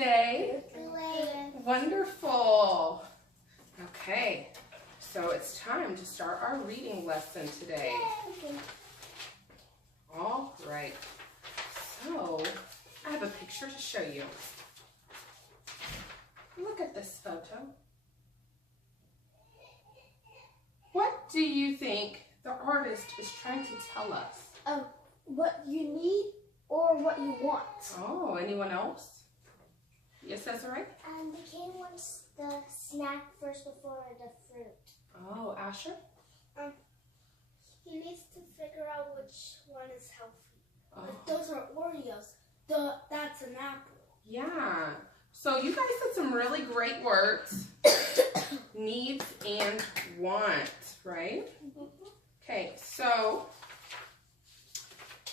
today? Good. Wonderful. Okay, so it's time to start our reading lesson today. All right, so I have a picture to show you. Look at this photo. What do you think the artist is trying to tell us? What you need or what you want. Oh, anyone else? Yes, that's right. The kid wants the snack first before the fruit. Oh, Asher? He needs to figure out which one is healthy. Oh. Those are Oreos. That's an apple. Yeah. So you guys said some really great words. Needs and wants, right? Okay, so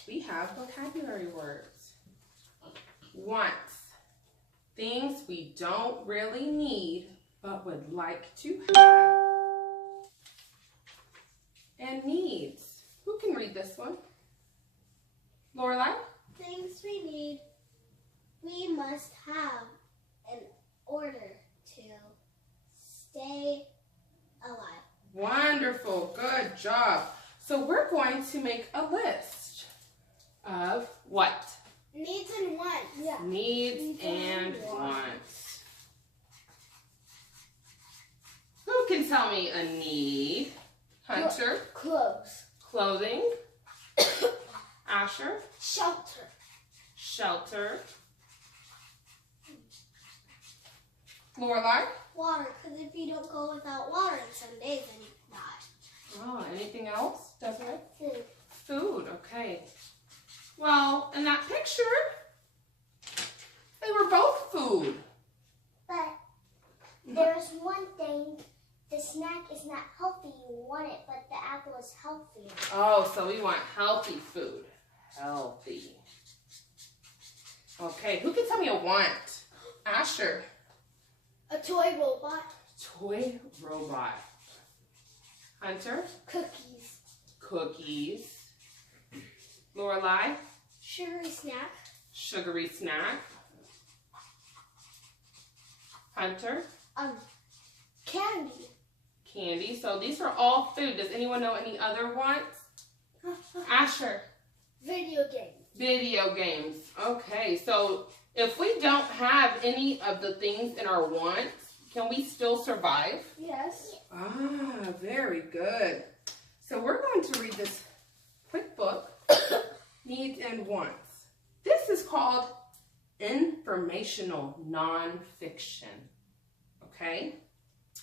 we have vocabulary words. Wants. Things we don't really need but would like to have. And needs. Who can read this one? Lorelai? Things we need, we must have in order to stay alive. Wonderful. Good job. So we're going to make a list of what? Needs and wants. Yeah. Needs and wants. Who can tell me a need? Hunter? Clothes. Clothing? Asher? Shelter. Shelter? Lorelai? Water, because if you don't go without water in some days, then you die. Oh, anything else, Desiree? Food. Food, okay. Well, in that picture, they were both food. But there's one thing, the snack is not healthy, you want it, but the apple is healthier. Oh, so we want healthy food. Healthy. Okay, who can tell me a want? Asher. A toy robot. Toy robot. Hunter. Cookies. Cookies. Lorelai. Sugary snack. Sugary snack. Hunter. Candy. Candy. So these are all food. Does anyone know any other wants? Asher. Video games. Video games. Okay, so if we don't have any of the things in our wants, can we still survive? Yes. Ah, very good. So we're going to read this quick book, Needs and Wants. This is called informational nonfiction. Okay?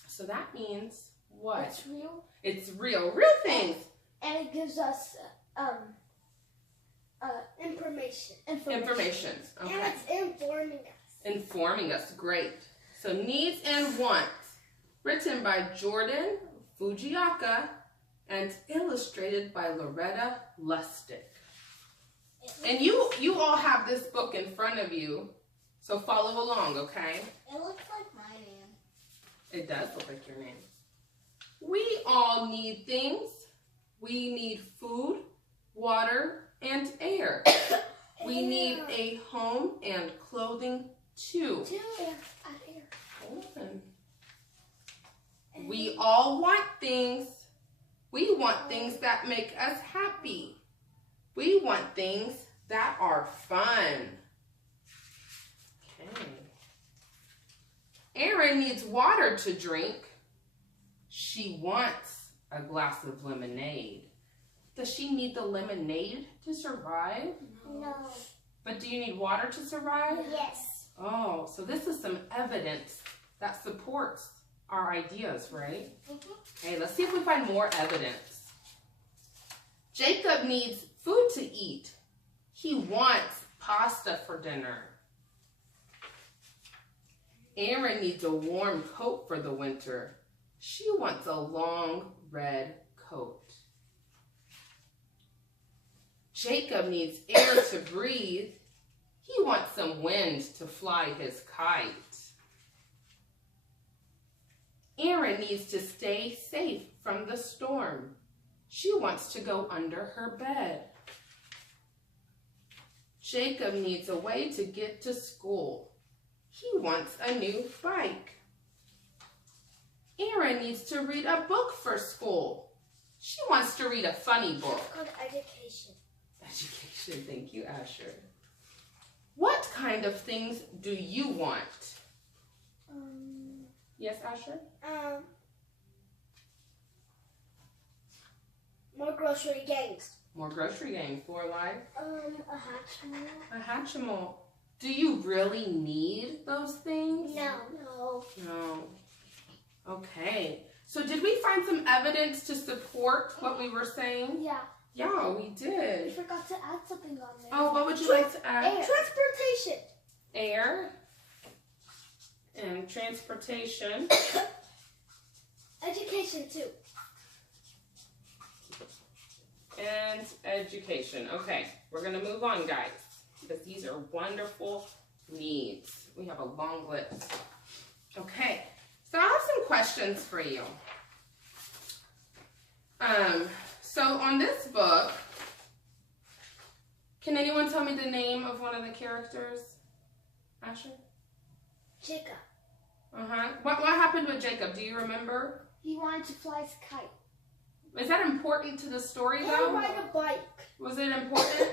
So that means what? It's real. It's real things. And it gives us information. Information. Okay. And it's informing us. Informing us, great. So Needs and Wants, written by Jordan Fujioka and illustrated by Loretta Lustig. And you all have this book in front of you, so follow along, okay? It looks like my name. It does look like your name. We all need things. We need food, water, and air. We need a home and clothing too. We all want things. We want things that make us happy. We want things that are fun. Okay. Erin needs water to drink. She wants a glass of lemonade. Does she need the lemonade to survive? No. But do you need water to survive? Yes. Oh, so this is some evidence that supports our ideas, right? Okay, let's see if we find more evidence. Jacob needs food to eat. He wants pasta for dinner. Erin needs a warm coat for the winter. She wants a long red coat. Jacob needs air to breathe. He wants some wind to fly his kite. Erin needs to stay safe from the storm. She wants to go under her bed. Jacob needs a way to get to school. He wants a new bike. Erin needs to read a book for school. She wants to read a funny book. It's called education. Education, thank you, Asher. What kind of things do you want? Yes, Asher? More grocery gangs. More grocery games. Lorelai? A Hatchimal. A Hatchimal. Do you really need those things? No. No. Okay. So did we find some evidence to support what we were saying? Yeah. Yeah, we We did. forgot to add something on there. Oh, what would you like to add? Transportation. Air and transportation. Education too. And education. Okay, we're going to move on, guys, because these are wonderful needs. We have a long list. Okay, so I have some questions for you. So on this book, can anyone tell me the name of one of the characters? Asher? Jacob. What happened with Jacob? Do you remember? He wanted to fly his kite. Is that important to the story, He though? ride a bike. Was it important?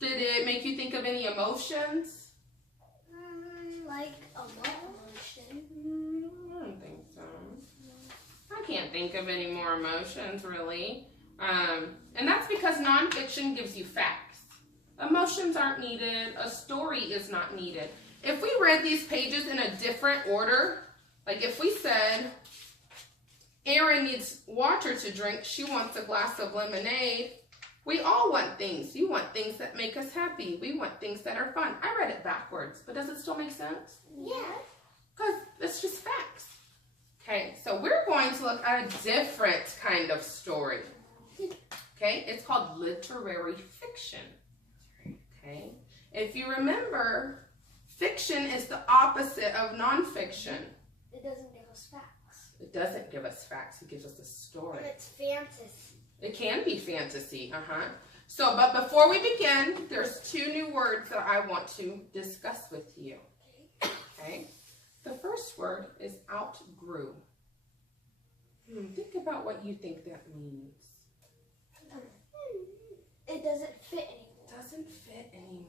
Did it make you think of any emotions? Like a what emotion? I don't think so. I can't think of any more emotions, really. And that's because nonfiction gives you facts. Emotions aren't needed. A story is not needed. If we read these pages in a different order, like if we said, Erin needs water to drink, she wants a glass of lemonade, we all want things. You want things that make us happy. We want things that are fun. I read it backwards, but does it still make sense? Yeah. Because it's just facts. Okay, so we're going to look at a different kind of story. Okay, it's called literary fiction. Okay, if you remember, fiction is the opposite of nonfiction. It doesn't give us facts. It doesn't give us facts, it gives us a story. And it's fantasy. It can be fantasy, So, but before we begin, there's 2 new words that I want to discuss with you. Okay, the first word is outgrew. Think about what you think that means. It doesn't fit anymore. Doesn't fit anymore.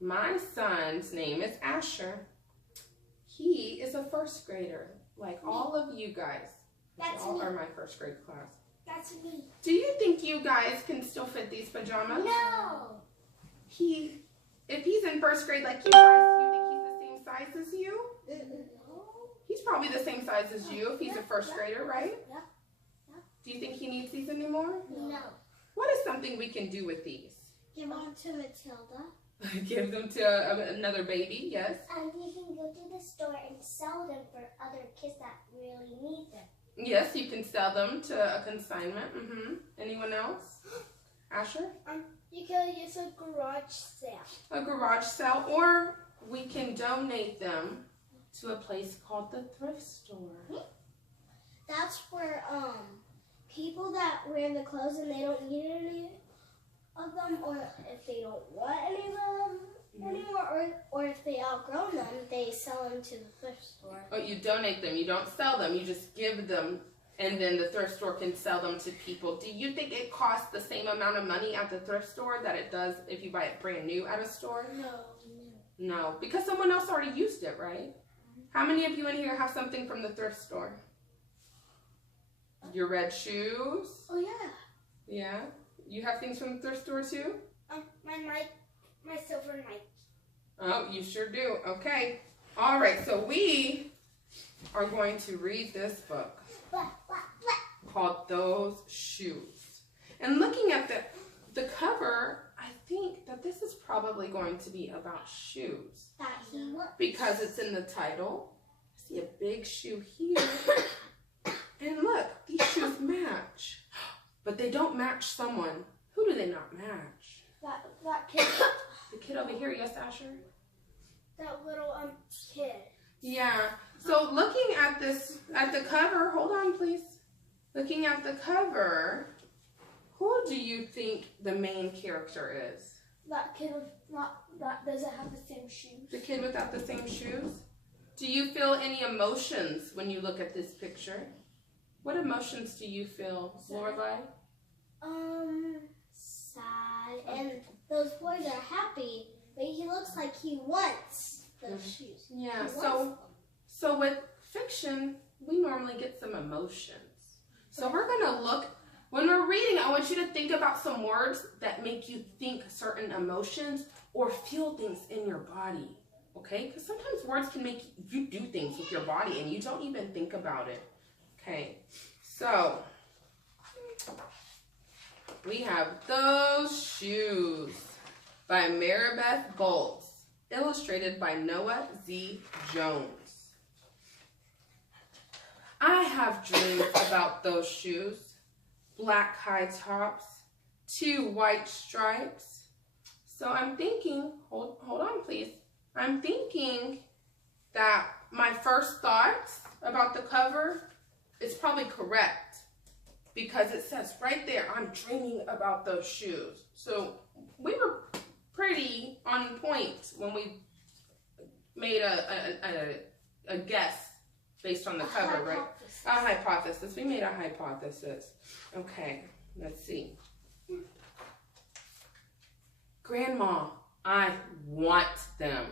My son's name is Asher. He is a 1st grader, like all of you guys. That's all me. are my 1st grade class. That's me. Do you think you guys can still fit these pajamas? No. If he's in 1st grade like you guys, do you think he's the same size as you? No. He's probably the same size as you if he's a 1st grader, right? Yeah. Do you think he needs these anymore? No. What is something we can do with these? Give on to Matilda. Give them to another baby, yes. You can go to the store and sell them for other kids that really need them. Yes, you can sell them to a consignment. Anyone else? Asher? You can use a garage sale. A garage sale, or we can donate them to a place called the thrift store. That's where people that wear the clothes and they don't need any of them, or if they don't want any of them anymore, or if they outgrow them, they sell them to the thrift store. Oh, you donate them. You don't sell them. You just give them, and then the thrift store can sell them to people. Do you think it costs the same amount of money at the thrift store that it does if you buy it brand new at a store? No. No, because someone else already used it, right? How many of you in here have something from the thrift store? Your red shoes? Oh yeah. Yeah? You have things from the thrift store too? My silver Nike. Oh, you sure do. Okay. All right, so we are going to read this book called Those Shoes. And looking at the cover, I think that this is probably going to be about shoes. That he wants. Because it's in the title. I see a big shoe here. And look, these shoes match. But they don't match someone. Who do they not match? That kid. The kid over here, yes, Asher? That little kid. Yeah. So looking at the cover, hold on please. Looking at the cover, who do you think the main character is? that kid that doesn't have the same shoes. The kid without the same shoes? Do you feel any emotions when you look at this picture? What emotions do you feel, Lorelai? Sad. And those boys are happy, but he looks like he wants those shoes. Yeah, so with fiction, we normally get some emotions. So we're going to look, when we're reading, I want you to think about some words that make you think certain emotions or feel things in your body, okay? Because sometimes words can make you do things with your body and you don't even think about it, okay? So we have Those Shoes by Maribeth Boelts, illustrated by Noah Z. Jones. I have dreams about those shoes. Black high tops, 2 white stripes. So I'm thinking, hold on please. I'm thinking that my first thoughts about the cover is probably correct because it says right there, I'm dreaming about those shoes. So we were pretty on point when we made a guess based on the cover, right? A hypothesis. We made a hypothesis. Okay, let's see. Grandma, I want them.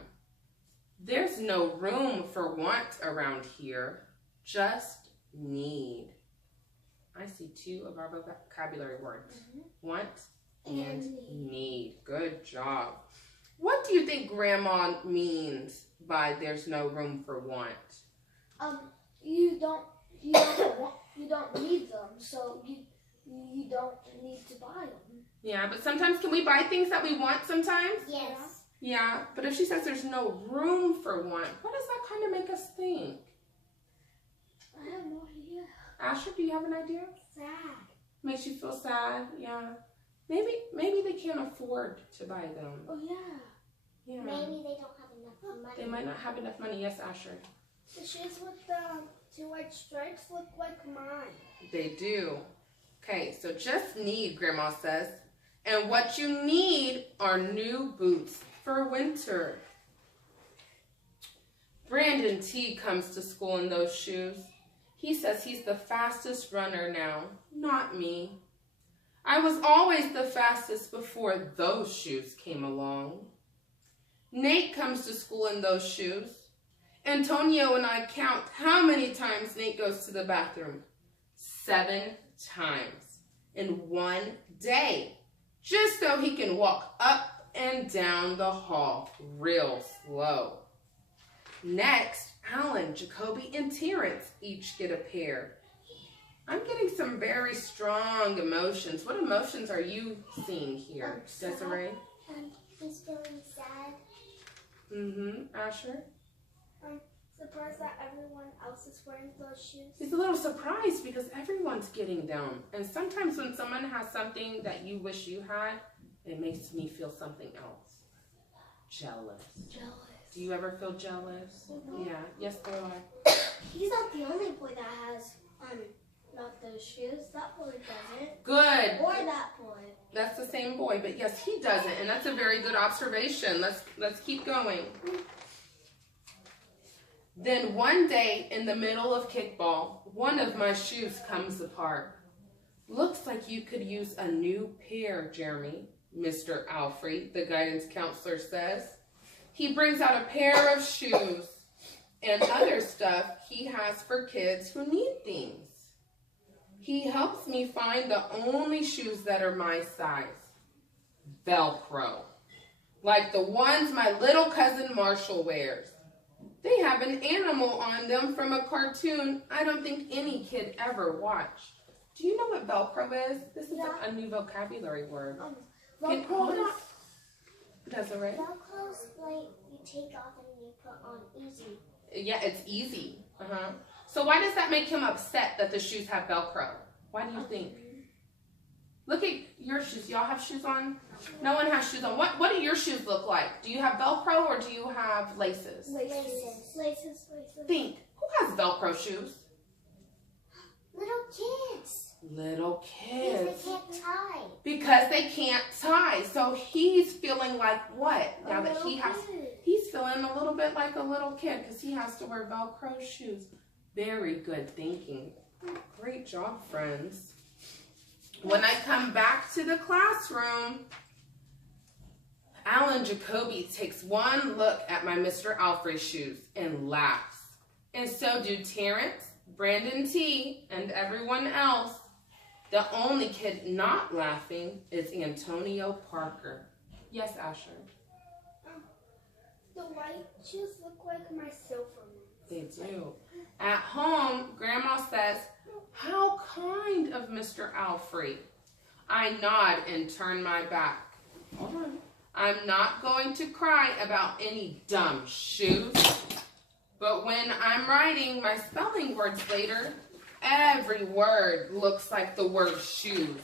There's no room for want around here. Just need. I see 2 of our vocabulary words. Want and need. Good job. What do you think Grandma means by there's no room for want? You don't need them, so you don't need to buy them. Yeah, but sometimes can we buy things that we want sometimes? Yes. Yeah, but if she says there's no room for want, what does that kind of make us think? I have no idea. Asher, do you have an idea? Sad. Makes you feel sad, yeah. Maybe they can't afford to buy them. Oh yeah. Yeah. Maybe they don't have enough money. They might not have enough money. Yes, Asher. The shoes with the 2 white stripes look like mine. They do. Okay, so just need, Grandma says. And what you need are new boots for winter. Brandon T comes to school in those shoes. He says he's the fastest runner now, not me. I was always the fastest before those shoes came along. Nate comes to school in those shoes. Antonio and I count how many times Nate goes to the bathroom. 7 times in one day, just so he can walk up and down the hall real slow. Next, Alan, Jacoby, and Terrence each get a pair. I'm getting some very strong emotions. What emotions are you seeing here, Desiree? He's feeling sad. Asher? Surprised that everyone else is wearing those shoes. He's a little surprised because everyone's getting them. And sometimes when someone has something that you wish you had, it makes me feel something else. Jealous. Do you ever feel jealous? Yeah. Yes, there are. He's not the only boy that has not those shoes. That boy doesn't. Good. Or that boy. That's the same boy, but yes, he doesn't, and that's a very good observation. Let's keep going. Then one day in the middle of kickball, one of my shoes comes apart. Looks like you could use a new pair, Jeremy, Mr. Alfrey, the guidance counselor says. He brings out a pair of shoes and other stuff he has for kids who need things. He helps me find the only shoes that are my size. Velcro. Like the ones my little cousin Marshall wears. They have an animal on them from a cartoon I don't think any kid ever watched. Do you know what Velcro is? This is a new vocabulary word. Velcro is... Desiree? Velcro's like you take off and you put on easy. Yeah, it's easy. So why does that make him upset that the shoes have Velcro? Why do you think? Look at your shoes. Y'all have shoes on? No one has shoes on. What do your shoes look like? Do you have Velcro or do you have laces? Laces. Think. Who has Velcro shoes? Little kids. Little Because kids. they can't tie. Because they can't tie. So he's feeling like what? Now that he's feeling a little bit like a little kid because he has to wear Velcro shoes. Very good thinking. Great job, friends. When I come back to the classroom, Alan Jacoby takes one look at my Mr. Alfred shoes and laughs. And so do Terrence, Brandon T, and everyone else. The only kid not laughing is Antonio Parker. Yes, Asher? The white shoes look like my silver ones. They do. At home, Grandma says, "How kind of Mr. Alfred." I nod and turn my back. Hold on. I'm not going to cry about any dumb shoes. But when I'm writing my spelling words later, every word looks like the word shoes.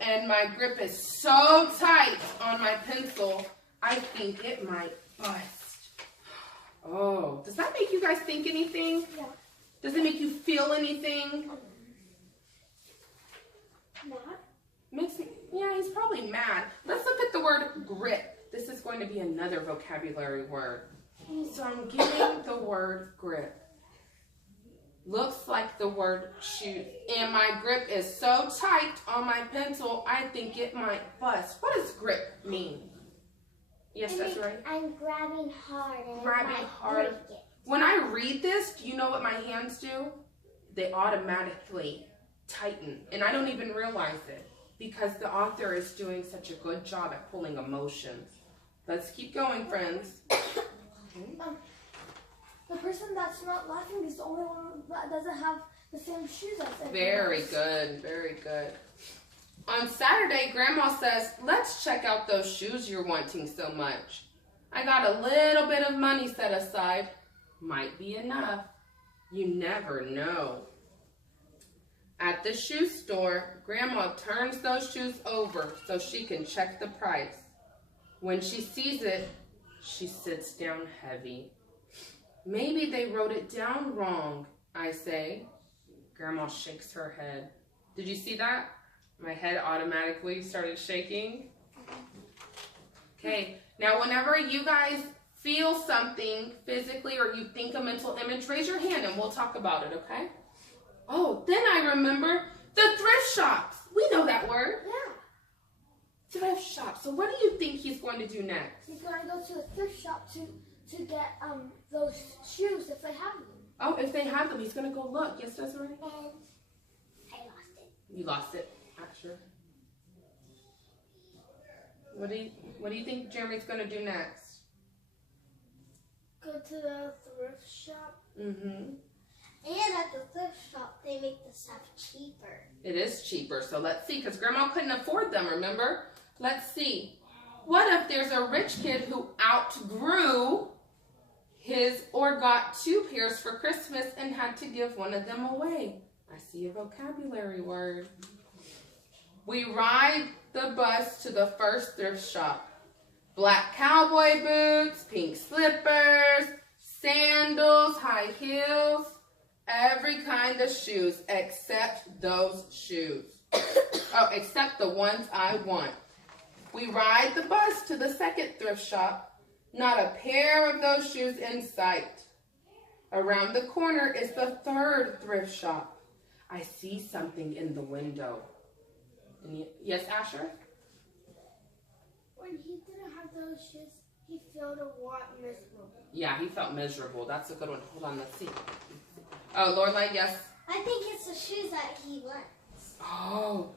And my grip is so tight on my pencil, I think it might bust. Oh, does that make you guys think anything? Yeah. Does it make you feel anything? Mad? Makes me, yeah, he's probably mad. Let's look at the word grip. This is going to be another vocabulary word. So I'm getting the word grip. Looks like the word shoot. And my grip is so tight on my pencil, I think it might bust. What does grip mean? Yes, that's right. I'm grabbing hard and Grabbing it might hard. break it. When I read this, do you know what my hands do? They automatically tighten. And I don't even realize it because the author is doing such a good job at pulling emotions. Let's keep going, friends. The person that's not laughing is the only one that doesn't have the same shoes as everyone Very else. good, very good. On Saturday, Grandma says, "Let's check out those shoes you're wanting so much. I got a little bit of money set aside. Might be enough. You never know." At the shoe store, Grandma turns those shoes over so she can check the price. When she sees it, she sits down heavy. "Maybe they wrote it down wrong," I say. Grandma shakes her head. Did you see that? My head automatically started shaking. Okay, now whenever you guys feel something physically or you think a mental image, raise your hand and we'll talk about it, okay? Oh, then I remember the thrift shops. We know that word. Yeah. Thrift shop. So what do you think he's going to do next? He's going to go to a thrift shop to get those shoes if they have them. Oh, if they have them, he's going to go look. Yes, Desiree? And I lost it. You lost it, Asher. What do you think Jeremy's going to do next? Go to the thrift shop. Mm-hmm. And at the thrift shop, they make the stuff cheaper. It is cheaper, so let's see, because Grandma couldn't afford them, remember? Let's see. What if there's a rich kid who outgrew his or got 2 pairs for Christmas and had to give one of them away? I see a vocabulary word. We ride the bus to the first thrift shop. Black cowboy boots, pink slippers, sandals, high heels, every kind of shoes except those shoes. Oh, except the ones I want. We ride the bus to the second thrift shop. Not a pair of those shoes in sight. Around the corner is the third thrift shop. I see something in the window. Yes, Asher? When he didn't have those shoes, he felt a lot miserable. Yeah, he felt miserable. That's a good one. Hold on, let's see. Oh, Lorelai, yes. I think it's the shoes that he wants. Oh,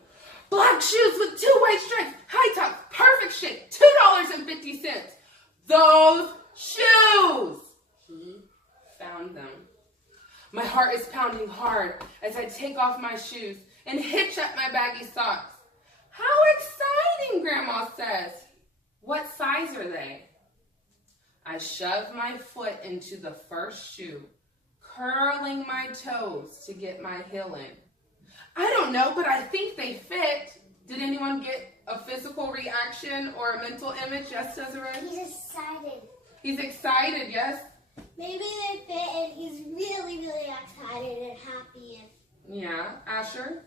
black shoes with 2 white stripes, high top, perfect shape, $2.50. Those shoes! He found them. My heart is pounding hard as I take off my shoes and hitch up my baggy socks. How exciting, Grandma says. What size are they? I shove my foot into the first shoe, curling my toes to get my heel in. I don't know, but I think they fit. Did anyone get a physical reaction or a mental image? Yes, Desiree? He's excited. He's excited, yes? Maybe they fit and he's really, really excited and happy. Yeah. Asher?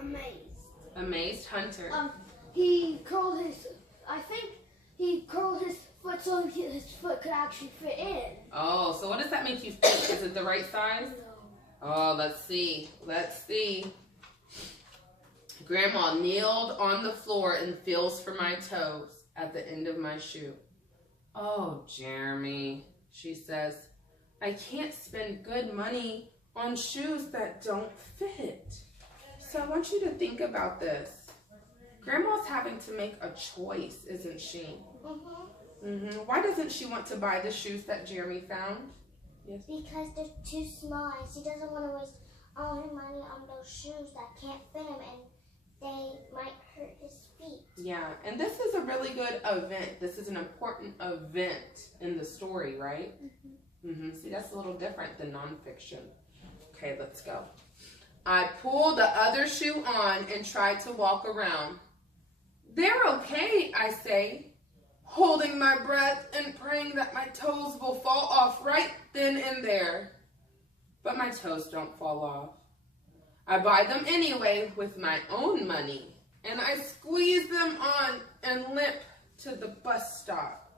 Amazed. Amazed Hunter. He curled his. I think he curled his foot so his foot could actually fit in. Oh, so what does that make you think? Is it the right size? No. Oh, let's see. Let's see. Grandma kneeled on the floor and feels for my toes at the end of my shoe. Oh, Jeremy, she says, I can't spend good money on shoes that don't fit. So I want you to think about this. Grandma's having to make a choice, isn't she? Why doesn't she want to buy the shoes that Jeremy found? Yes. Because they're too small and she doesn't want to waste all her money on those shoes that can't fit him and they might hurt his feet. Yeah, and this is a really good event. This is an important event in the story, right? See, that's a little different than nonfiction. Okay, let's go. I pulled the other shoe on and tried to walk around. They're okay, I say, holding my breath and praying that my toes will fall off right then and there. But my toes don't fall off. I buy them anyway with my own money, and I squeeze them on and limp to the bus stop.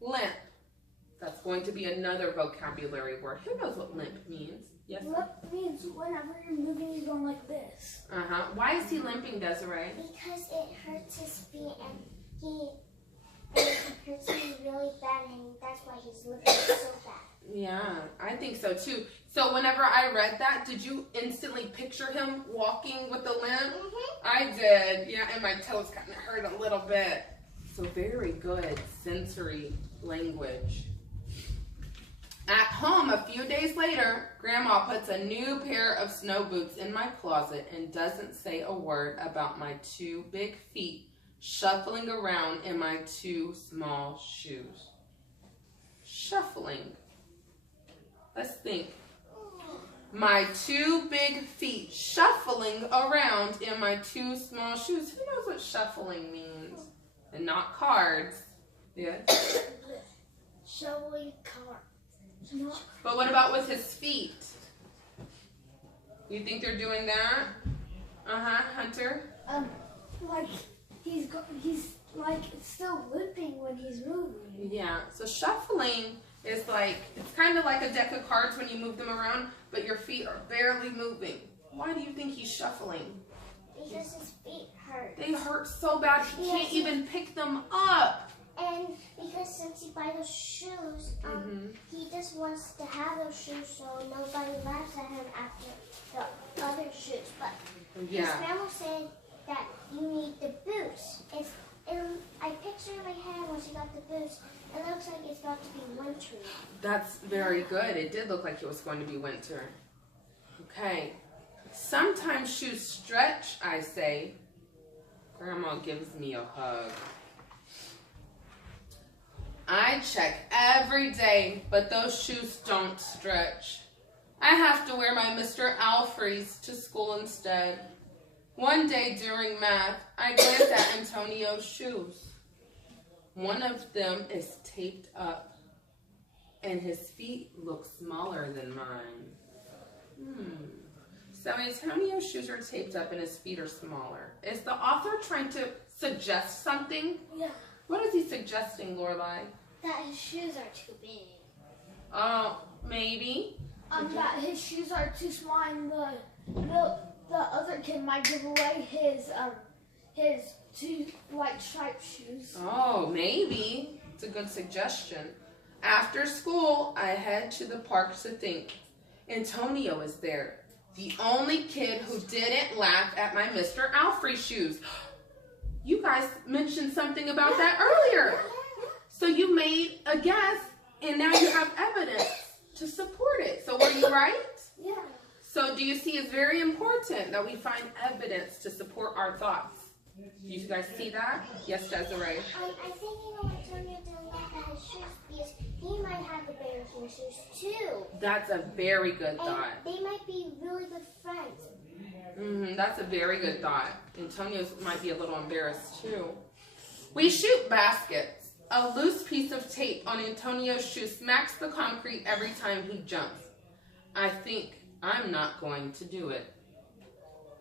Limp. That's going to be another vocabulary word. Who knows what limp means? Yes? Limp means whenever you're moving, you're going like this. Why is he limping, Desiree? Because it hurts his feet and it hurts him really bad and that's why he's limping so bad. Yeah, I think so too. So whenever I read that, did you instantly picture him walking with the limp? I did. Yeah, and my toes kind of hurt a little bit. So very good sensory language. At home a few days later, Grandma puts a new pair of snow boots in my closet and doesn't say a word about my two big feet shuffling around in my two small shoes. Shuffling. Let's think. My two big feet shuffling around in my two small shoes. Who knows what shuffling means? And not cards. Yeah. Shuffling cards. But what about with his feet? You think they're doing that? Hunter? Like he's like still limping when he's moving. Yeah, so shuffling is like, it's kind of like a deck of cards when you move them around, but your feet are barely moving. Why do you think he's shuffling? Because his feet hurt. They hurt so bad he can't even pick them up. And because since he buys those shoes, he just wants to have those shoes so nobody laughs at him after the other shoes. But his grandma said that you need the boots. I picture in my head when she got the boots, it looks like it's about to be wintry. That's very good. It did look like it was going to be winter. Okay. Sometimes shoes stretch, I say. Grandma gives me a hug. I check every day, but those shoes don't stretch. I have to wear my Mr. Alfreys to school instead. One day during math, I glanced at Antonio's shoes. One of them is taped up, and his feet look smaller than mine. So Antonio's shoes are taped up and his feet are smaller. Is the author trying to suggest something? Yeah. What is he suggesting, Lorelai? That his shoes are too big. Oh, maybe. That his shoes are too small and the other kid might give away his two white striped shoes. Oh, maybe. It's a good suggestion. After school, I head to the park to think. Antonio is there. The only kid who didn't laugh at my Mr. Alfrey shoes. You guys mentioned something about that earlier. So you made a guess, and now you have evidence to support it. So were you right? Yeah. So do you see it's very important that we find evidence to support our thoughts? Do you guys see that? Yes, Desiree. I think Antonio didn't laugh at his shoes because he might have embarrassing shoes too. That's a very good thought. And they might be really good friends. That's a very good thought. Antonio might be a little embarrassed too. We shoot baskets. A loose piece of tape on Antonio's shoe smacks the concrete every time he jumps. I think I'm not going to do it.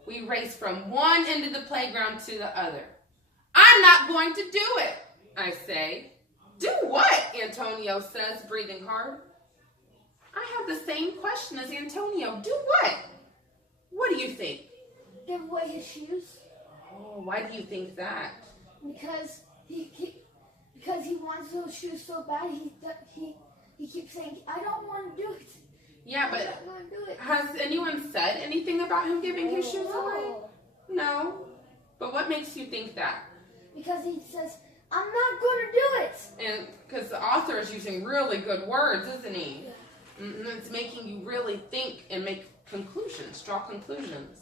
We race from one end of the playground to the other. I'm not going to do it, I say. Do what? Antonio says, breathing hard. I have the same question as Antonio. Do what? What do you think? Give away his shoes. Oh, why do you think that? Because he wants those shoes so bad. He keeps saying, I don't want to do it. Yeah, but I'm not going to do it. has anyone said anything about him giving his shoes away? No. But what makes you think that? Because he says, I'm not going to do it. And because the author is using really good words, isn't he? Yeah. It's making you really think and make conclusions, draw conclusions.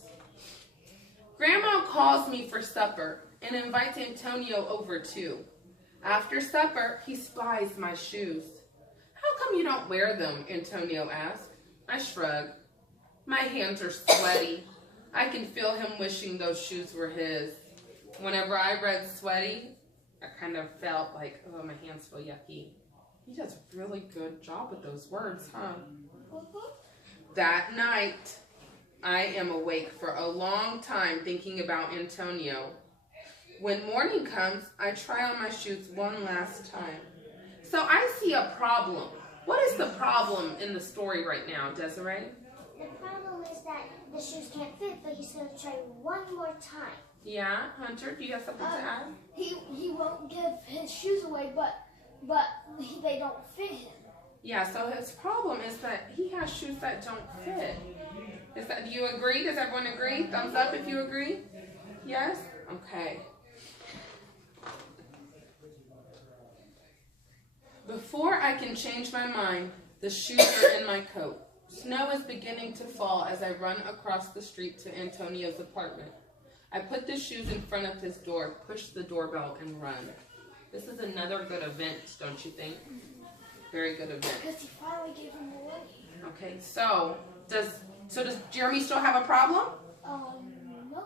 Grandma calls me for supper and invites Antonio over too. After supper, he spies my shoes. How come you don't wear them? Antonio asks. I shrug. My hands are sweaty. I can feel him wishing those shoes were his. Whenever I read sweaty, I kind of felt like, oh, my hands feel yucky. He does a really good job with those words, huh? That night, I am awake for a long time thinking about Antonio. When morning comes, I try on my shoes one last time. So I see a problem. What is the problem in the story right now, Desiree? The problem is that the shoes can't fit, but he's going to try one more time. Yeah, Hunter, do you have something to add? He won't give his shoes away, but they don't fit him. Yeah, so his problem is that he has shoes that don't fit. Do you agree? Does everyone agree? Thumbs up if you agree. Yes? Okay. Before I can change my mind, the shoes are in my coat. Snow is beginning to fall as I run across the street to Antonio's apartment. I put the shoes in front of his door, push the doorbell, and run. This is another good event, don't you think? Very good event. Because he finally gave him away. Okay, so does Jeremy still have a problem? No.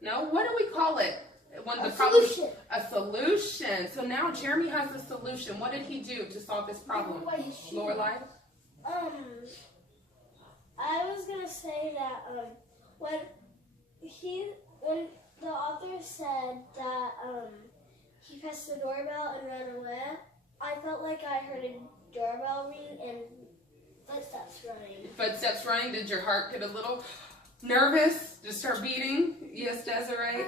No? What do we call it? When the solution. A solution. So now Jeremy has a solution. What did he do to solve this problem? Give away his shoes. Lorelai? I was gonna say that when the author said that he pressed the doorbell and ran away, I felt like I heard a doorbell ring and footsteps running. Footsteps running. Did your heart get a little nervous? Just start beating? Yes, Desiree?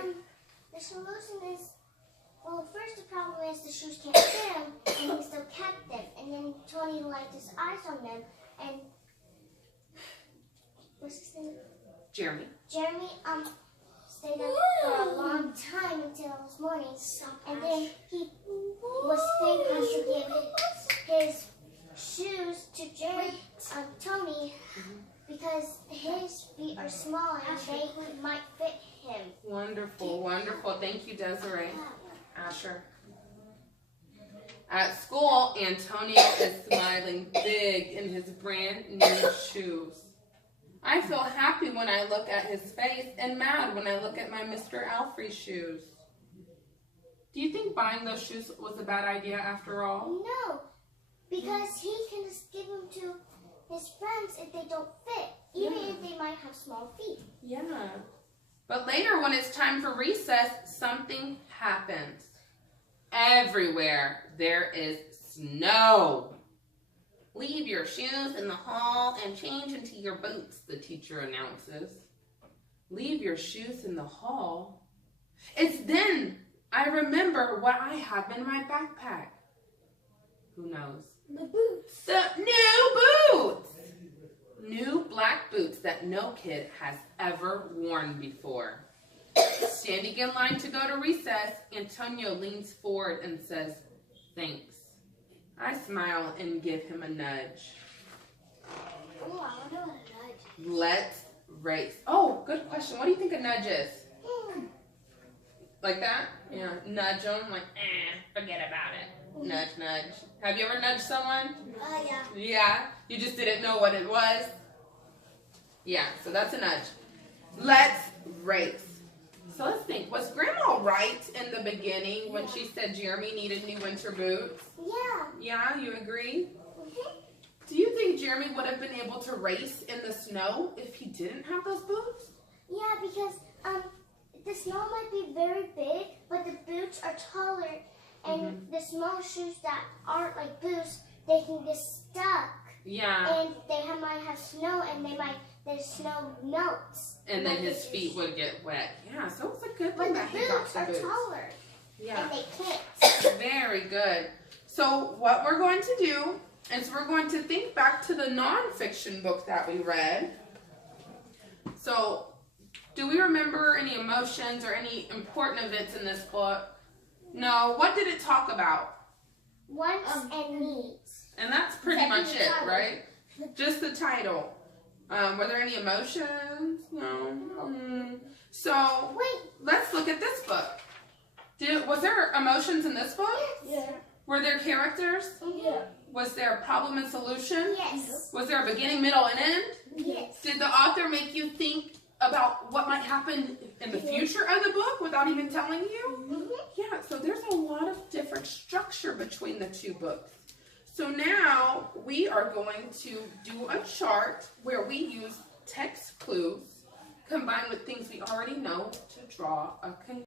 The solution is, well, first the problem is the shoes can't fit him, and he still kept them. And then Tony liked his eyes on them, and what's his name? Jeremy. Jeremy stayed up for a long time until this morning, and then he was thinking to give his shoes to Tony because his feet are small and they might fit him. Wonderful, wonderful. Thank you, Desiree. Asher. At school, Antonio is smiling big in his brand new shoes. I feel happy when I look at his face and mad when I look at my Mr. Alfrey shoes. Do you think buying those shoes was a bad idea after all? No, because he can just give them to his friends if they don't fit, even if they might have small feet. Yeah. But later when it's time for recess, something happens. Everywhere there is snow. Leave your shoes in the hall and change into your boots, the teacher announces. Leave your shoes in the hall? It's then I remember what I have in my backpack. Who knows? The boots. The new boots! New black boots that no kid has ever worn before. Standing in line to go to recess, Antonio leans forward and says, "Thanks." I smile and give him a nudge. Oh, I wonder what a nudge. Let's race. Oh, good question. What do you think a nudge is? Like that? Yeah. Nudge them, like, forget about it. Nudge, nudge. Have you ever nudged someone? Yeah. Yeah? You just didn't know what it was? Yeah, so that's a nudge. Let's race. So let's think. Was Grandma right in the beginning when she said Jeremy needed new winter boots? Yeah. Yeah, you agree? Do you think Jeremy would have been able to race in the snow if he didn't have those boots? Yeah, because the snow might be very big, but the boots are taller, and the small shoes that aren't like boots, they can get stuck. Yeah. And might have snow, and the snow melts. And then his feet would get wet. Yeah, so it's a good thing that he got the boots. But the boots are taller. Yeah. And they can't. Very good. So what we're going to do is we're going to think back to the nonfiction book that we read. So do we remember any emotions or any important events in this book? No. What did it talk about? Wants and needs. And that's pretty much it, right? Just the title. Were there any emotions? No. So let's look at this book. Was there emotions in this book? Yeah. Were there characters? Yeah. Was there a problem and solution? Yes. Was there a beginning, middle, and end? Yes. Did the author make you think about what might happen in the future of the book without even telling you? Yeah, so there's a lot of different structure between the two books. So now we are going to do a chart where we use text clues combined with things we already know to draw a conclusion.